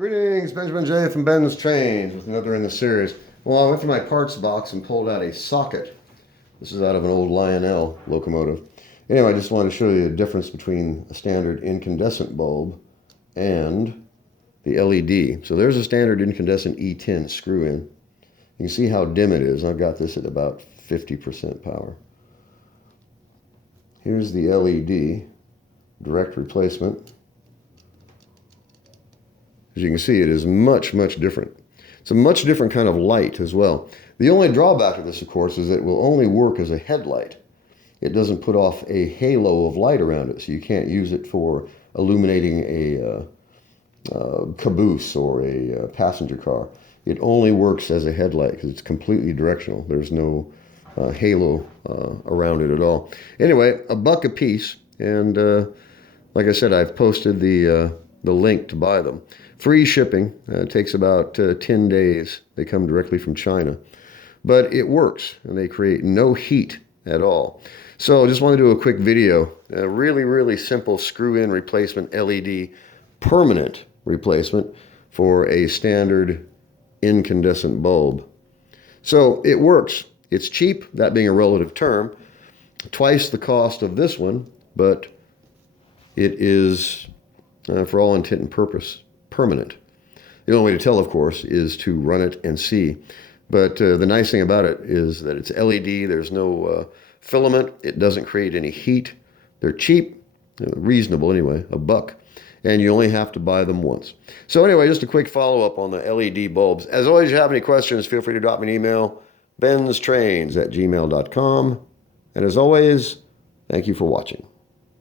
Greetings, Benjamin J. from BENZTRAINZ with another in the series. Well, I went through my parts box and pulled out a socket. This is out of an old Lionel locomotive. Anyway, I just wanted to show you the difference between a standard incandescent bulb and the LED. So there's a standard incandescent E10 screw in. You can see how dim it is. I've got this at about 50% power. Here's the LED direct replacement. As you can see, it is much, much different. It's a much different kind of light as well. The only drawback of this, of course, is it will only work as a headlight. It doesn't put off a halo of light around it, so you can't use it for illuminating a caboose or a passenger car. It only works as a headlight because it's completely directional. There's no halo around it at all. Anyway, $1 a piece, and like I said, I've posted the link to buy them. Free shipping. It takes about 10 days. They come directly from China. But it works, and they create no heat at all. So I just want to do a quick video. A really, really simple screw-in replacement LED, permanent replacement for a standard incandescent bulb. So it works. It's cheap, that being a relative term. Twice the cost of this one, but it is, for all intent and purpose, permanent. The only way to tell, of course, is to run it and see. But the nice thing about it is that it's LED. There's no filament. It doesn't create any heat. They're cheap, reasonable anyway, $1. And you only have to buy them once. So anyway, just a quick follow-up on the LED bulbs. As always, if you have any questions, feel free to drop me an email, BENZTRAINZ@gmail.com. And as always, thank you for watching.